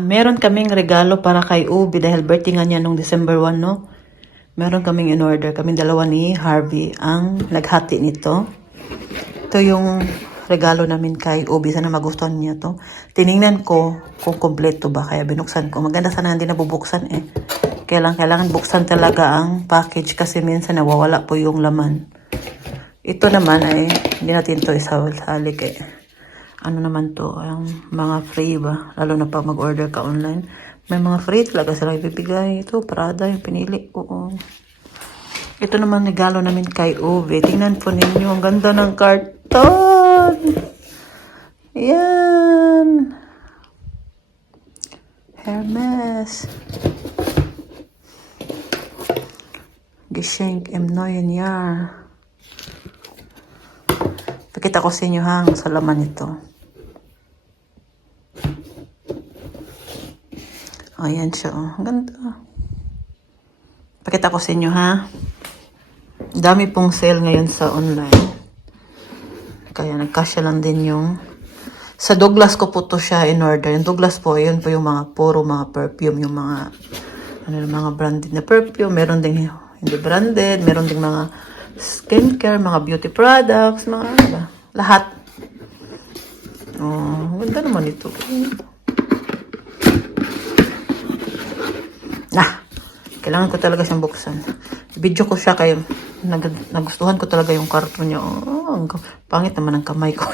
Meron kaming regalo para kay Ubi dahil birthday nga niya nung December 1, no? Meron kaming in-order. Kaming dalawa ni Harvey ang naghati nito. Ito yung regalo namin kay Ubi. Sana magustuhan niya to. Tiningnan ko kung kompleto ba. Kaya binuksan ko. Maganda sana hindi nabubuksan eh. Kailangan buksan talaga ang package kasi minsan nawawala po yung laman. Ito naman ay hindi natin to isahalik eh. Ano naman to, ang mga free ba? Lalo na pag mag-order ka online. May mga free talaga sila ibibigay. Ito, Prada yung pinili. Oo. Ito naman regalo namin kay Uwe. Tingnan po ninyo, ang ganda ng karton. Yan. Hermes. Geschenk im neuen Jahr. Pakita ko sa inyo hang sa laman nito. Ayan siya, oh. Ang ganda. Pakita ko sa inyo, ha? Dami pong sale ngayon sa online. Kaya nagkasya lang din yung... Sa Douglas ko po to siya in order. Yung Douglas po, yun po yung mga puro mga perfume. Yung mga... mga branded na perfume. Meron din hindi branded. Meron din mga skincare, mga beauty products, mga ano ba? Lahat. Oh, ganda naman ito. Kailangan ko talaga siyang buksan. Video ko siya kaya nagustuhan ko talaga yung karton niya. Oh, pangit naman ang kamay ko.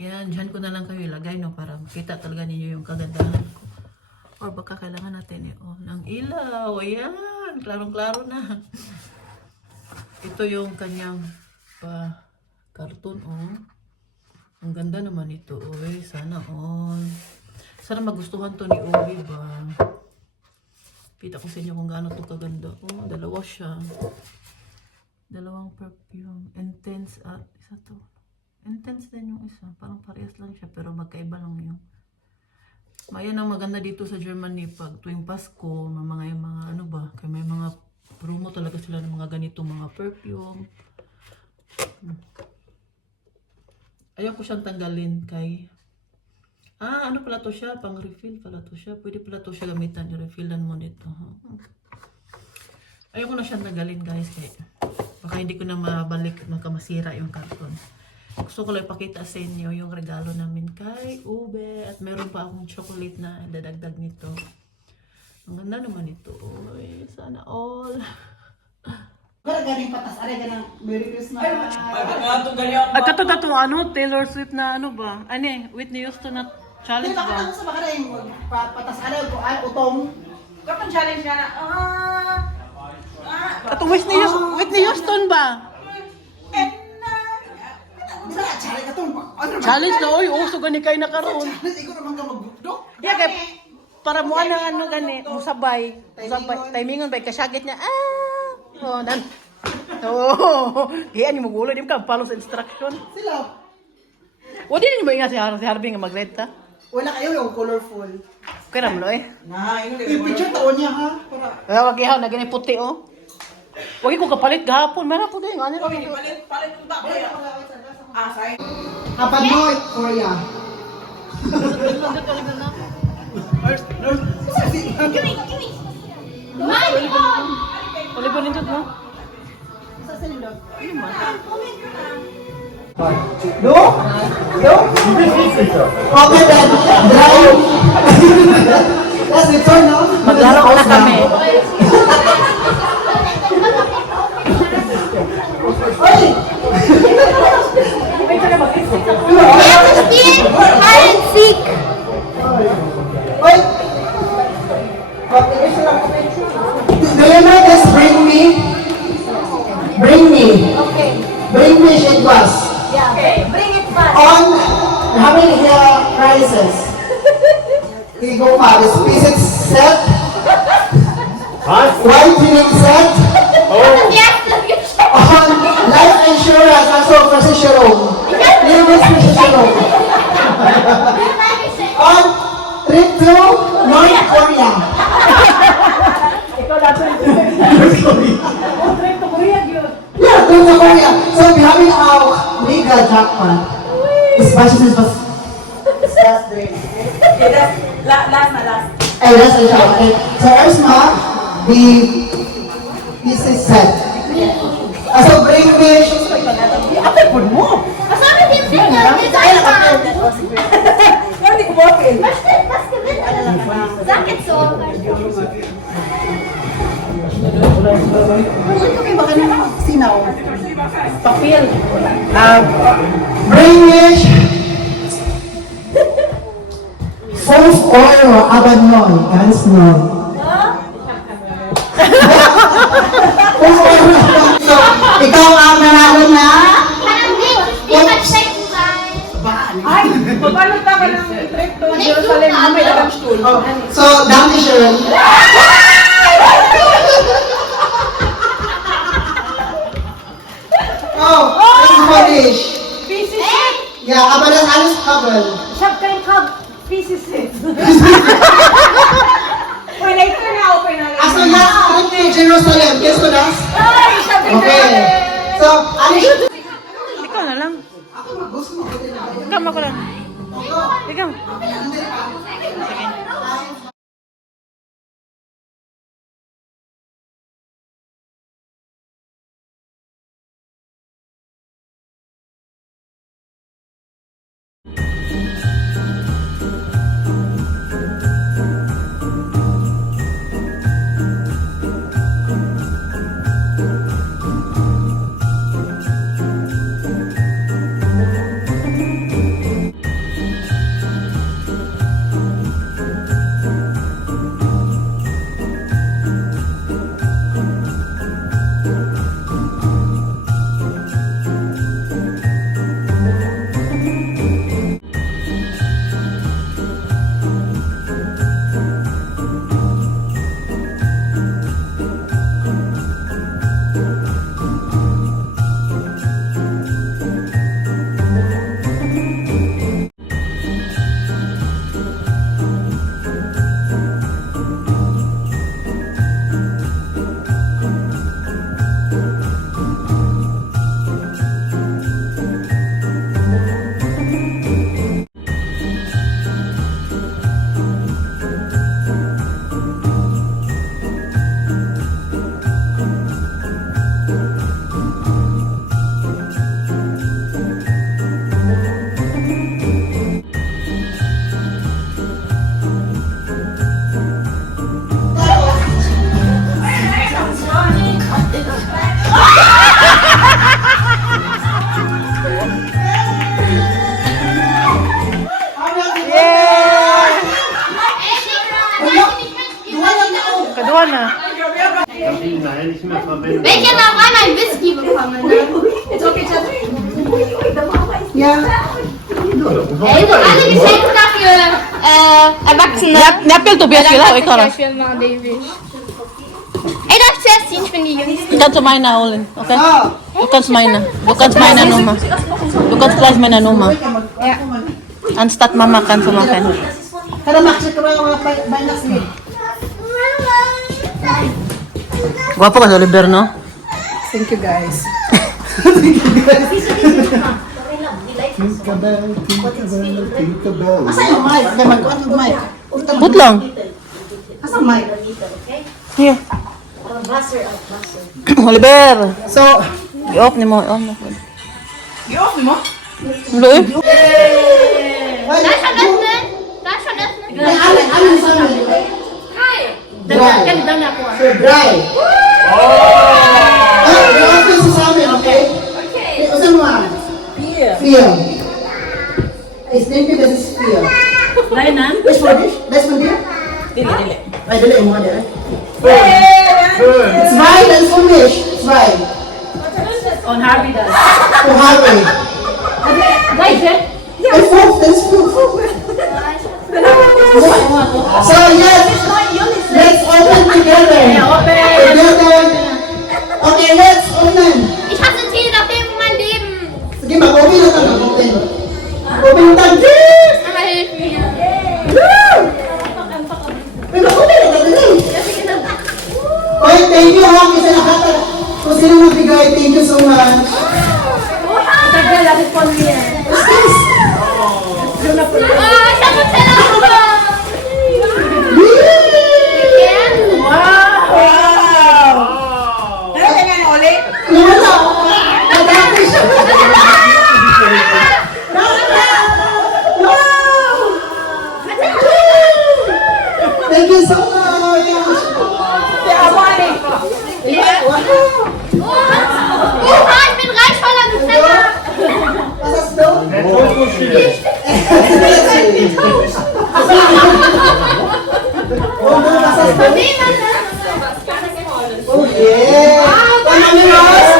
Yan, dyan ko na lang kayo ilagay, no, para makita talaga ninyo yung kagandahan ko. Or baka kailangan natin ng ilaw. Ayan, klarong-klaro na. Ito yung kanyang karton, oh. Ang ganda naman ito, oy. Sana all. Sana magustuhan to ni Obi ba? Kita ko sa inyo kung gaano ito kaganda. Oh, dalawa siya. Dalawang perfume. Intense at isa to. Intense din yung isa. Parang parehas lang siya pero magkaiba lang yung. Mayan ang maganda dito sa Germany pag tuwing Pasko, may mga ano ba, kaya may mga promo talaga sila ng mga ganito mga perfume. Ayaw ko siyang tanggalin kay ano pala to siya? Pang refill pala to siya. Pwede pala to siya gamitan. I-refillan mo nito. Ayoko na siyang tanggalin, guys. Kaya baka hindi ko na mabalik, makamasira yung karton. Gusto ko lang ipakita sa inyo yung regalo namin kay Ube. At meron pa akong chocolate na dadagdag nito. Ang ganda naman ito. Oy, sana all. Galing patas, are ganang Merry Christmas. At kato ano, Taylor Swift na ano ba? Ano eh, Whitney Houston na challenge Bakit ba? ako sa baka rin, patas, utong. Kapag challenge ka na, Kato Whitney Houston ba? Challenge ka to. Challenge na, oy, uso gani kayo na karoon. Challenge, ikaw naman ka magbukdok. Yeah, kaya para mo ano gani, musabay. Timingon ba, kasyagit niya, oh, dan. Oh, yan mo gulo din ka follow sa instruction. Sila. Wala din mo ingat si Harvey nga mag-red ta. Wala kayo yung colorful. Kaya mo eh. I-picture taon niya ha. Kaya wag ihaw na gani puti oh. Wag ko kapalit gahapon, meron po din ano. palit yung baboy. Say. Kapanoy, Korea. Palipan nito no. Sa silindot. No? No? Okay, then. Drive. Let's return now. Maglaro na kami. Oy! Hide and seek. Oy! Do you know this bring me? Bring me. Okay. Bring me shade glass. Yeah. Okay. Bring it fast. On how many prices? Okay, go pa. This visit set. Whitening set. Yes, On life insurance, also precision. Living precision. On trip to North Korea. Ikaw dapat. Trip to Korea yun. Yeah, trip to Korea. So we're having our mega jackpot. This budget is just great. Okay, that's last na last. Ay, that's the shot. Okay. So, Ersma, this is set. So, bring me. Apay po mo. Kasama din din na design pa. Hindi ko okay. Basta Zakit so. Bring me. Fourth oil, abad noy. Guys, no. Fourth oil. So, ikaw ang nanalo na. Parang di mag-check guys. Ay, paano ka ng trip to Jerusalem na may dagang stool? So, Dante Sharon. Oh, let's finish. Pieces. Ja, aber das alles kabel. Ich hab kein Cup. Pieces. Wait, later na open na. Also, ja, zurück in Jerusalem. Kennst du das? Ay, sabi ko. Okay. So, alles. Ikaw na lang. Ako mag-gusto mo. Ikaw ako lang. Ikaw. Kadua na. Welcher darf einmal ein Whisky bekommen? Ja. Ey, so alle Geschenke dafür Erwachsene. Napil to biya sila o ikaw lang. Für mal Baby. Ey, darf ich zuerst ziehen? Ich bin die Jüngste. Du kannst meine holen, okay? Ah. Du kannst meine. Du kannst meine Nummer. Du kannst gleich meine Nummer. Ja. Anstatt Mama kannst du machen. Kada maksa ka ba yung mga bandas ni? Guwapo ka sa Oliver, no? Thank you guys. Asa yung mic? Okay, mag-on yung mic. Put lang. Asa yung mic? Here. Oliver. So, I-off ni mo. I-off mo. I-off mo? Ulo eh. Darf ich schon öffnen? Darf ich schon öffnen? ano sa amin? Hi. Dry. Dann ako. So, dry. Oh! Yung office sa amin, okay? Okay. Usan mo ah? Feel. Ich denke, das ist Feel. Lain na? Das for dich? Das von dir? Dili. Ay, dali mo din. Hey! Zwei, das ist von mich. Zwei. On Harvey das. Für Harvey. Gleiche? Ein Fünf, das ist fünf. So, let's open together. Together. Okay, let's open. Ich hasse viele Filme in meinem Leben. Sige, mag-open na tayo. Open. Open na tayo. Aber hilf mir. May mag-open na tayo. Okay, thank you ha. Kasi lahat kung sino magbigay, thank you so much. Oh, ich habe Teller bekommen. Thank you so much. Ich bin reich voller Nutella. Was hast du? Und du, was hast du? Oh yeah! Ano Ross?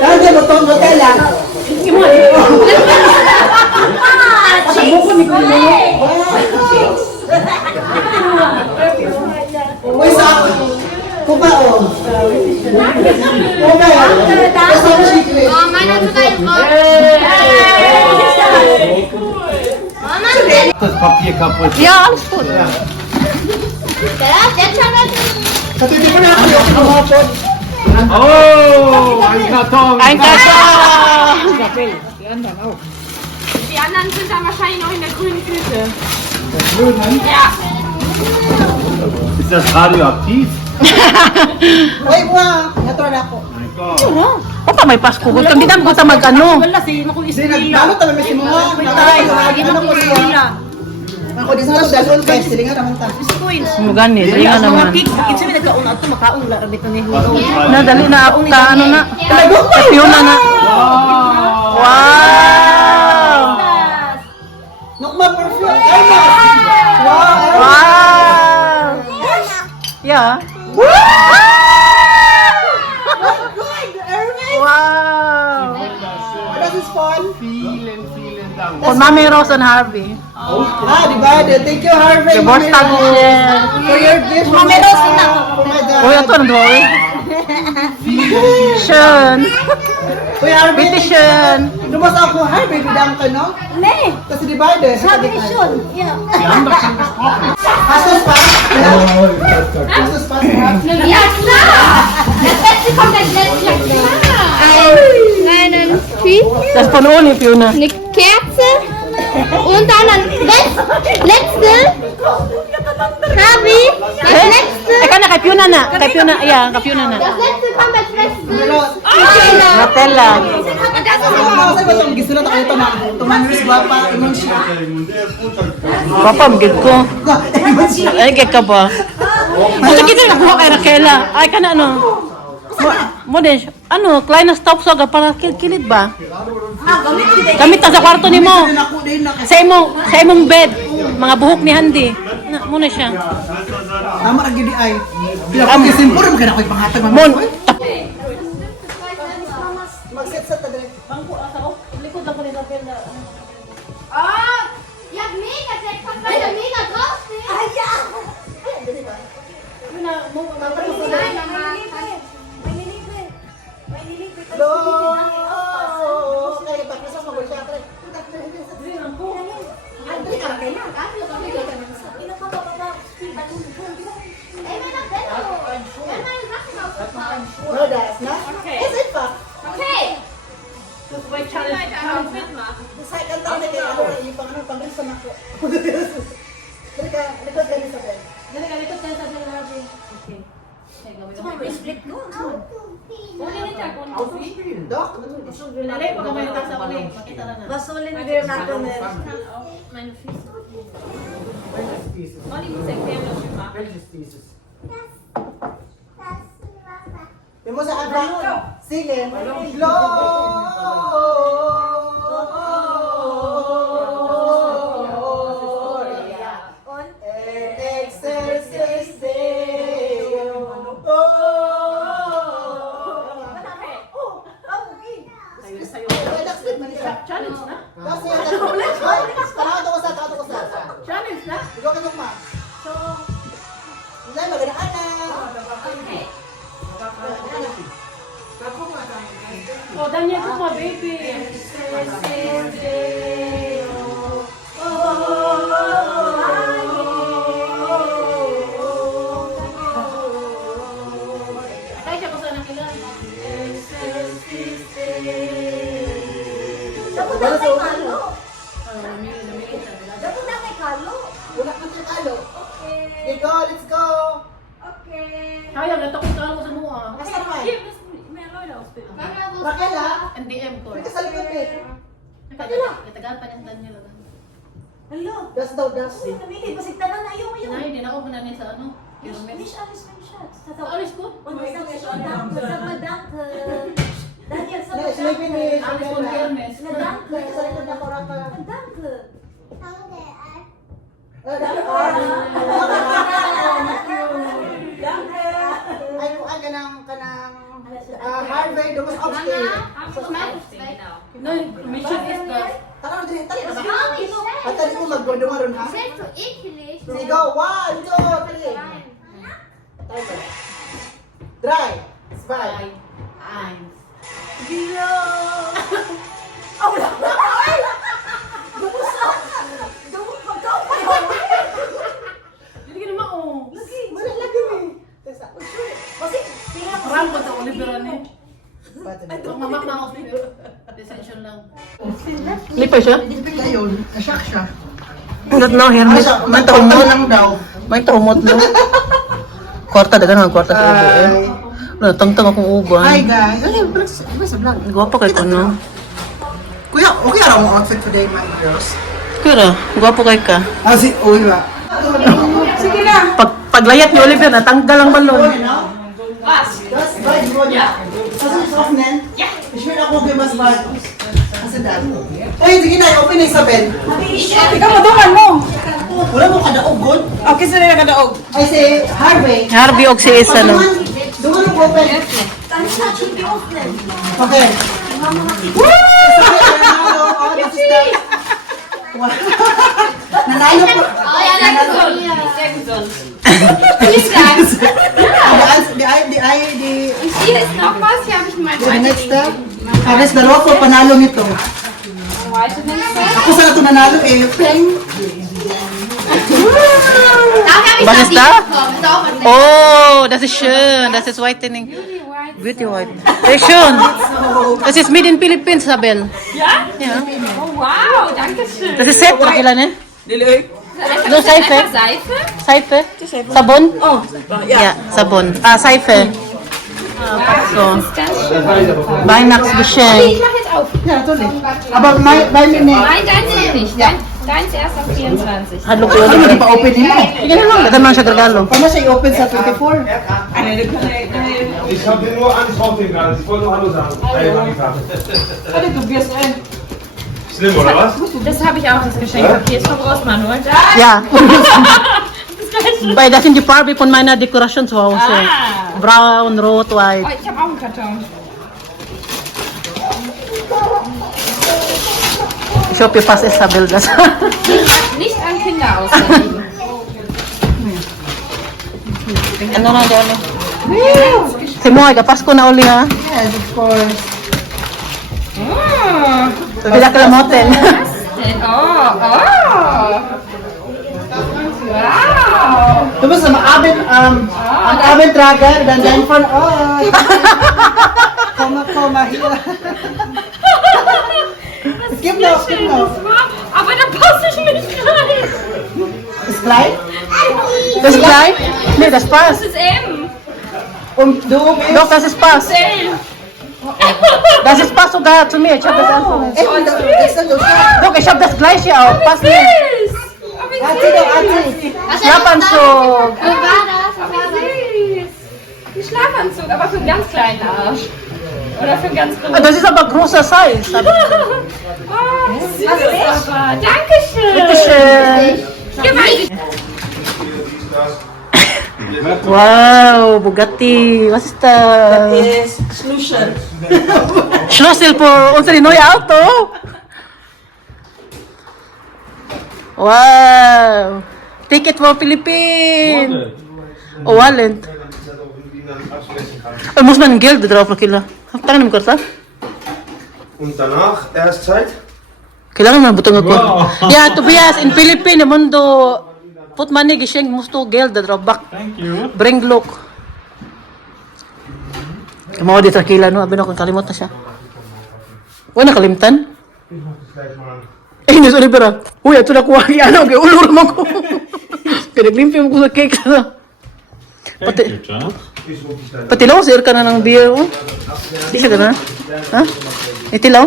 Kaya mo itong Nutella. Uy, sa kuba o. Kuba yan. Basta mo secret. Oh, meine Nutella ist rot. Mama, Das Papier kaputt. Ja, alles gut. der jetzt schon was. Katiti ko na ako yung kumapot. Oh, ein Karton. Ein Karton! Die anderen sind dann wahrscheinlich noch in der grünen Tüte. Ist das radioaktiv? Uy, wow. Natuwa na ako. Mein Gott. O pa may Pasko ko. Hindi na ko ta mag-ano. Hindi, nagdalo tayo may simuha. Ano ko siya? Ako di sana dalon kay silingan naman ta. Mo gani, dali nga naman. Na dali na ako ka ano na. Kapyuna na. Wow! Nukma perfume. Ay na. Wow. Wow! Yeah. Wow! Das ist fun. Vielen, vielen Dank. Von Mami Rose and Harvey. Divided. Thank you, Harvey. Geburtstag niya. For your gift. Mami Rose na. Oh my God. Uy, ito na doon. Schön. Uy, Harvey. Bitte schön. Lumos ako, Harvey. Bidang ka, no? Nee, Kasi divided. habe ich schon. Ja. Wir haben doch schon gesprochen. Hast du Spaß? Hast du Spaß gehabt? Ja, klar. Das letzte kommt als letztes. Ja, klar. Einen Tüten, Das ist von Oli, Fiona. eine Kerze und dann ein letzte. Harvey, das letzte. Eka na, kay Fiona na. Kay Fiona, yeah, kay Fiona na. Das letzte kommt als letztes. Nutella. Und das ist Ano sa ibang gisulat ako ito na tumangis guwapa, ingon siya. Papa, magid ko. Ingon siya. Ay, kaya ka ba? Buta kita nakuha kay Raquela. Ay, ka na ano? Mo din, ano, kleiner Staubsauger para kilid ba? Gamit na sa kwarto ni mo. Din ako din na. Sa imong bed. Mga buhok ni Handy. Na, muna siya. Tama ra gid ay. Pila ko kisin puro magana ko'y panghatag mga. Mon. Mag-set sa tadre. Oh, ihr habt mega Sex, weil der mega drauf ist. Ah, ja. Nein, Mama. Hello. Kaya pakisas mo siya tadre. Ey, meine Bälle. Nimm meine Sachen ausgefahren. No, das, na? Es einfach. Okay. Sa kanta na kay ano yung pangano pangrisan ako. Dali ka, likod ka ni sa bed. Dok, Yung mo sa aba, sige, Gloria, et excelsis Deum. Challenge na? Tanaw ko sa. Challenge na? Ikaw ka nung ma. So, hindi, magandaan na. Oh, Daniel, come on, baby. Ay, siya ko sana kailan. Wala ka sa talo. Okay, go, let's go. Kaya, natakot mo sa mua. Asa naman? Mama, Raquel, ha? NDM to. Hindi ka sa likod, eh. Katagal pa niyang Daniel. Hello. Das daw, das. Namili, basig tanan na yung yun. Nay, di na ako kunanin sa ano. Finish, alis. Alis ko? Daniel, sa Yes, may finish. Alis ko Kermes. Sa likod na koraka. Ay, kuan kanang Harvey, dumas upstairs. Nay, mission is that. Tara, dali, tali na ba? At tali ko magdumaron ha? Sigaw, 1, 2, 3. Timer. Dry. Smile. Hindi ka naman oh. Wala lagi eh. Tesa. Parang ko sa Oliveran eh. Ba't Ang mamak na ako sa'yo. Detention lang. Lipay siya? Ayun, nasyak siya. Not now, here. May Ito tahumot. lang daw. May tahumot, no? Kwarta, dagan nga kwarta sa ubo, eh. Wala, tangtang akong uban. Hi guys. Ay, ba sa vlog? Gwapo kay ano. Kuya, okay araw mo outfit today, my girls. Kira, gwapo kay ka. Uy ba? Sige na. Paglayat ni Oliver, natanggal ang balon. Das, bad mo niya. Kasi soft nen? Yeah. Sure ako kay mas bad. Kasi dad. Ay, sige na, open na Isabel. Ikaw madungan mo. Wala mo kadaog good. Okay, sila na kadaog. Ay, si Harvey. Harvey og si Isa, no? Dungan mo open. Okay. Woo! Nanalo po. Hier ist noch was, hier habe ich mein The next step. Ares dalawa po panalo nito. Ako sa ito nanalo eh. Peng. Was ist da? Oh, das ist schön. Das ist whitening. Beauty white. Sehr schön. Das ist made in Philippines, Isabel. Ja? Ja. Oh, wow, danke schön. Das ist set, Rakila, ne? No, Seife. Seife? Seife? Sabon? Oh. Ja, Sabon. Ah, Seife. So. Weihnachtsgeschenk. Ich mach jetzt auf. Ja, natürlich. Aber mein Minute. Nein, deins noch nicht. Deins erst am 24. Hadlok ko Ano, di yun. pa open mo? Sige na lang. Dagan man siya regalo. Paano siya i-open sa 24? Ich habe dir nur antworten gerade. Ich wollte nur Hallo sagen. Hey, Monika. Ano, du wirst Schlimm, oder was? Das habe ich auch, das Geschenkpapier ist vom Großmanuel. Ja. Weil das sind die Farbe von meiner Dekoration zu Hause. Brown, rot, white. Oh, ich habe auch einen Karton. Ich hoffe, passt Isabel das. Nicht an Kinder auslegen. Ano na dyan? Si Moy, Pasko na uli ha. Yes, of course. Oh, Bila ka lamoten. oh. Wow. Du bist am Abendtrager, dann dein von euch. Komm mal hier. Es gibt noch. Aber da passe ich nicht rein. Ist klein? Das ist klein? Nee, das Das passt. ist M. Und du bist... Doch, das ist passt. L. Das ist passt sogar zu mir. Ich habe das angefangen. Ist das Doch, ich habe das gleiche auch. Passt mir. Süß. Oh, wie Ati daw, ati. Schlafanzug. Wie war das? Süß. Ein Schlafanzug, aber für einen ganz kleinen Arsch. Oder für einen ganz großen. Das ist aber großer Size. Oh, süß aber. Dankeschön. Bitteschön. Hier war ich. Wow, Bugatti. Was ist das? Yes, Schlüssel. Schlüssel für unser neues Auto. Wow. Ticket for Philippines. Oh, wallet. Muss man Geld drauf nakila? Tangan mo karta? Und danach erst Zeit? Kailangan man butong ako. Yeah, Tobias, in Philippines, mundo put money geschenk musst du Geld drauf back. Thank you. Bring look. Kamawa dito kila no, abi na kung kalimot na siya. Wala nakalimtan? Eh, hindi sa libera. Uy, ito na kuha. Ano, kaya ulur mo ko. Pinaglimpi mo ko sa cake. Pati lang, sir ka na ng beer. Oh. Di ka na? Ha? Itilaw?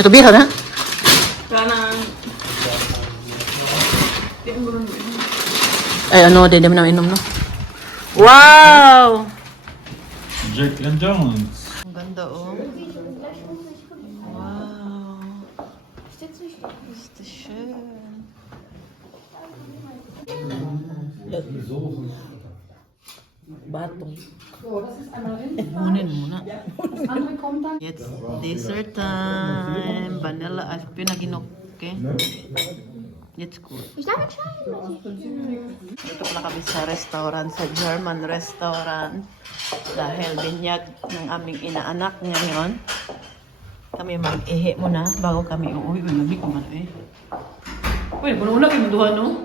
Ito beer na? Kanang Ay, ano, di naman inom, no? Wow! Jack and Jones. Ang ganda, oh. Wow. Ist das schön. Batong. Kunin muna. Jetzt dessert time. Vanilla ice cream na ginoke. Jetzt gut. Ich darf entscheiden. Dito pala kami sa restaurant, sa German restaurant. Dahil binyag ng aming inaanak ngayon. Kami mag-ihi muna bago kami uuwi. Uy, nabi ko man eh. Uy, puno na kayo duha, no?